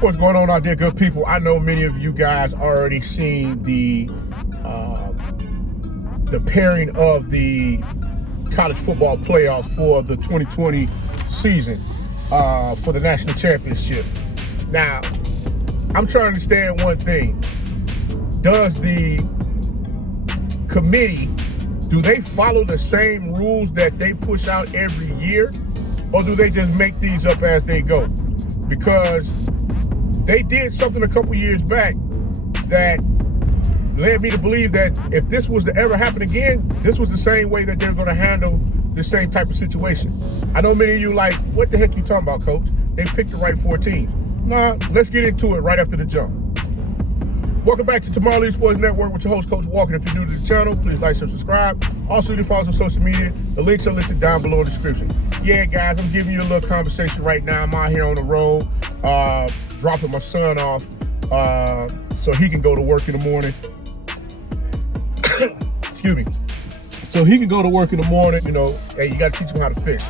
What's going on out there, good people? I know many of you guys already seen the pairing of the college football playoffs for the 2020 season for the national championship. Now, I'm trying to understand one thing. Does the committee, do they follow the same rules that they push out every year? Or do they just make these up as they go? Because they did something a couple years back that led me to believe that if this was to ever happen again, this was the same way that they're going to handle the same type of situation. I know many of you like, what the heck you talking about, coach? They picked the right 4 teams. Nah, let's get into it right after the jump. Welcome back to Tomorrow League Sports Network with your host, Coach Walker. If you're new to the channel, please like, subscribe. Also, you can follow us on social media. The links are listed down below in the description. Yeah, guys, I'm giving you a little conversation right now. I'm out here on the road, dropping my son off so he can go to work in the morning. Excuse me. So he can go to work in the morning. You know, hey, you got to teach him how to fish.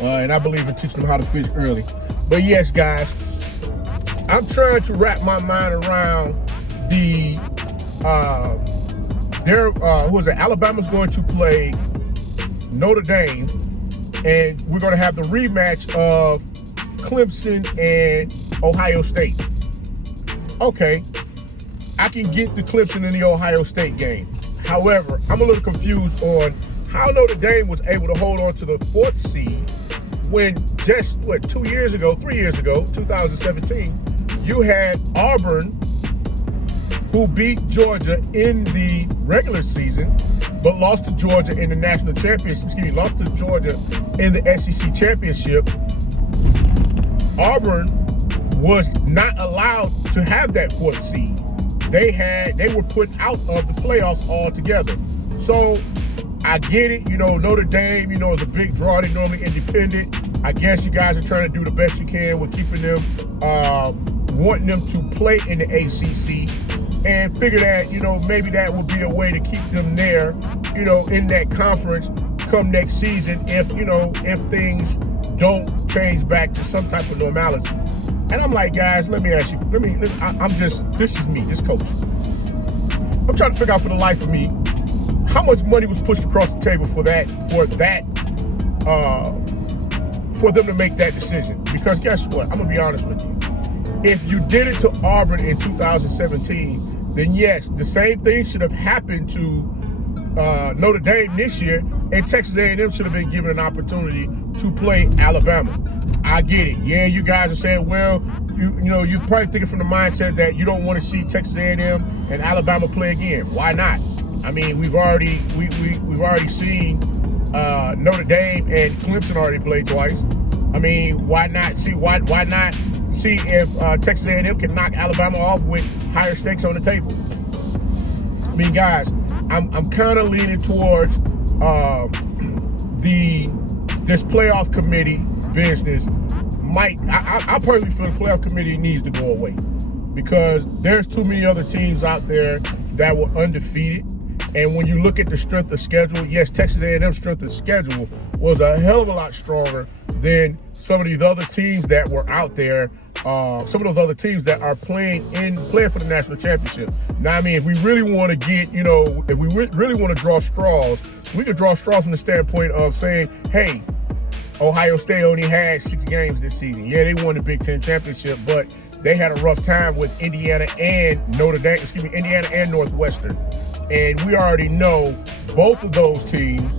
And I believe in teaching him how to fish early. But yes, guys, I'm trying to wrap my mind around Alabama's going to play Notre Dame, and we're going to have the rematch of Clemson and Ohio State. Okay, I can get the Clemson and the Ohio State game. However, I'm a little confused on how Notre Dame was able to hold on to the 4th seed when just, 3 years ago, 2017, you had Auburn, who beat Georgia in the regular season, but lost to Georgia in the national championship. Lost to Georgia in the SEC championship. Auburn was not allowed to have that 4th seed. They were put out of the playoffs altogether. So I get it, Notre Dame, is a big draw. They're normally independent. I guess you guys are trying to do the best you can with keeping them, wanting them to play in the ACC, and figure that, maybe that would be a way to keep them there, in that conference come next season if things don't change back to some type of normality. And I'm like, guys, let me ask you, this is me, this coach. I'm trying to figure out for the life of me, how much money was pushed across the table for them to make that decision? Because guess what? I'm gonna be honest with you. If you did it to Auburn in 2017, then yes, the same thing should have happened to Notre Dame this year, and Texas A&M should have been given an opportunity to play Alabama. I get it. Yeah, you guys are saying, well, you're probably thinking from the mindset that you don't want to see Texas A&M and Alabama play again. Why not? I mean, we've already seen Notre Dame and Clemson already played twice. I mean, why not see if Texas A&M can knock Alabama off with higher stakes on the table? I mean, guys, I'm kind of leaning towards this playoff committee business. I personally feel the playoff committee needs to go away because there's too many other teams out there that were undefeated. And when you look at the strength of schedule, yes, Texas A&M's strength of schedule was a hell of a lot stronger than some of these other teams that were out there. Some of those other teams that are playing for the national championship. Now, I mean, if we really want to get, if we really want to draw straws, we could draw straws from the standpoint of saying, hey, Ohio State only had 6 games this season. Yeah, they won the Big Ten championship, but they had a rough time with Indiana and Indiana and Northwestern. And we already know both of those teams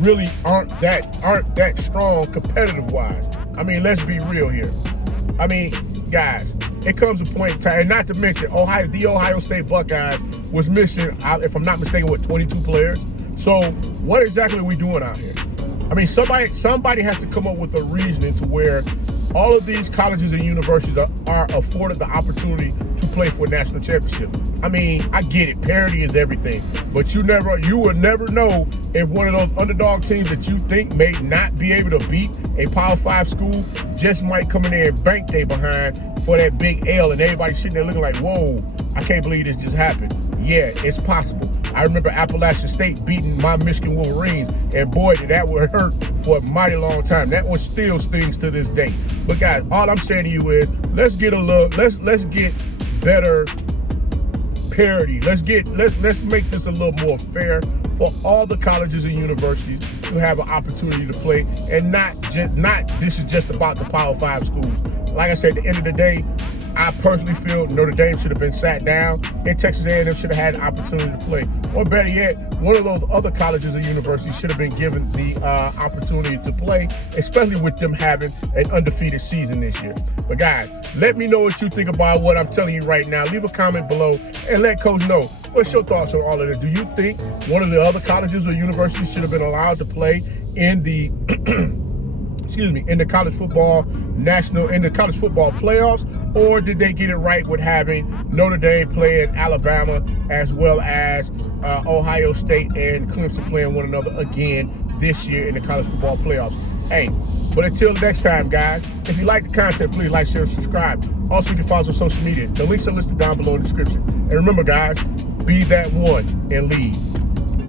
really aren't that strong competitive-wise. I mean, let's be real here. I mean, guys, it comes a point in time, and not to mention the Ohio State Buckeyes was missing, if I'm not mistaken, 22 players. So what exactly are we doing out here? I mean, somebody has to come up with a reasoning to where all of these colleges and universities are afforded the opportunity to play for a national championship. I mean, I get it. Parity is everything. But you will never know if one of those underdog teams that you think may not be able to beat a Power 5 school just might come in there and bank their behind for that big L, and everybody sitting there looking like, whoa, I can't believe this just happened. Yeah, it's possible. I remember Appalachian State beating my Michigan Wolverines, and boy, did that would hurt for a mighty long time. That one still stings to this day. But guys, all I'm saying to you is let's get better parity. Let's make this a little more fair for all the colleges and universities to have an opportunity to play, and not this is just about the Power 5 schools. Like I said, at the end of the day, I personally feel Notre Dame should have been sat down, and Texas A&M should have had an opportunity to play. Or better yet, one of those other colleges or universities should have been given the opportunity to play, especially with them having an undefeated season this year. But guys, let me know what you think about what I'm telling you right now. Leave a comment below and let Coach know. What's your thoughts on all of this? Do you think one of the other colleges or universities should have been allowed to play in the in the college football playoffs, or did they get it right with having Notre Dame playing Alabama as well as Ohio State and Clemson playing one another again this year in the college football playoffs? Hey, but until next time, guys, if you like the content, please like, share, and subscribe. Also, you can follow us on social media. The links are listed down below in the description. And remember, guys, be that one and lead.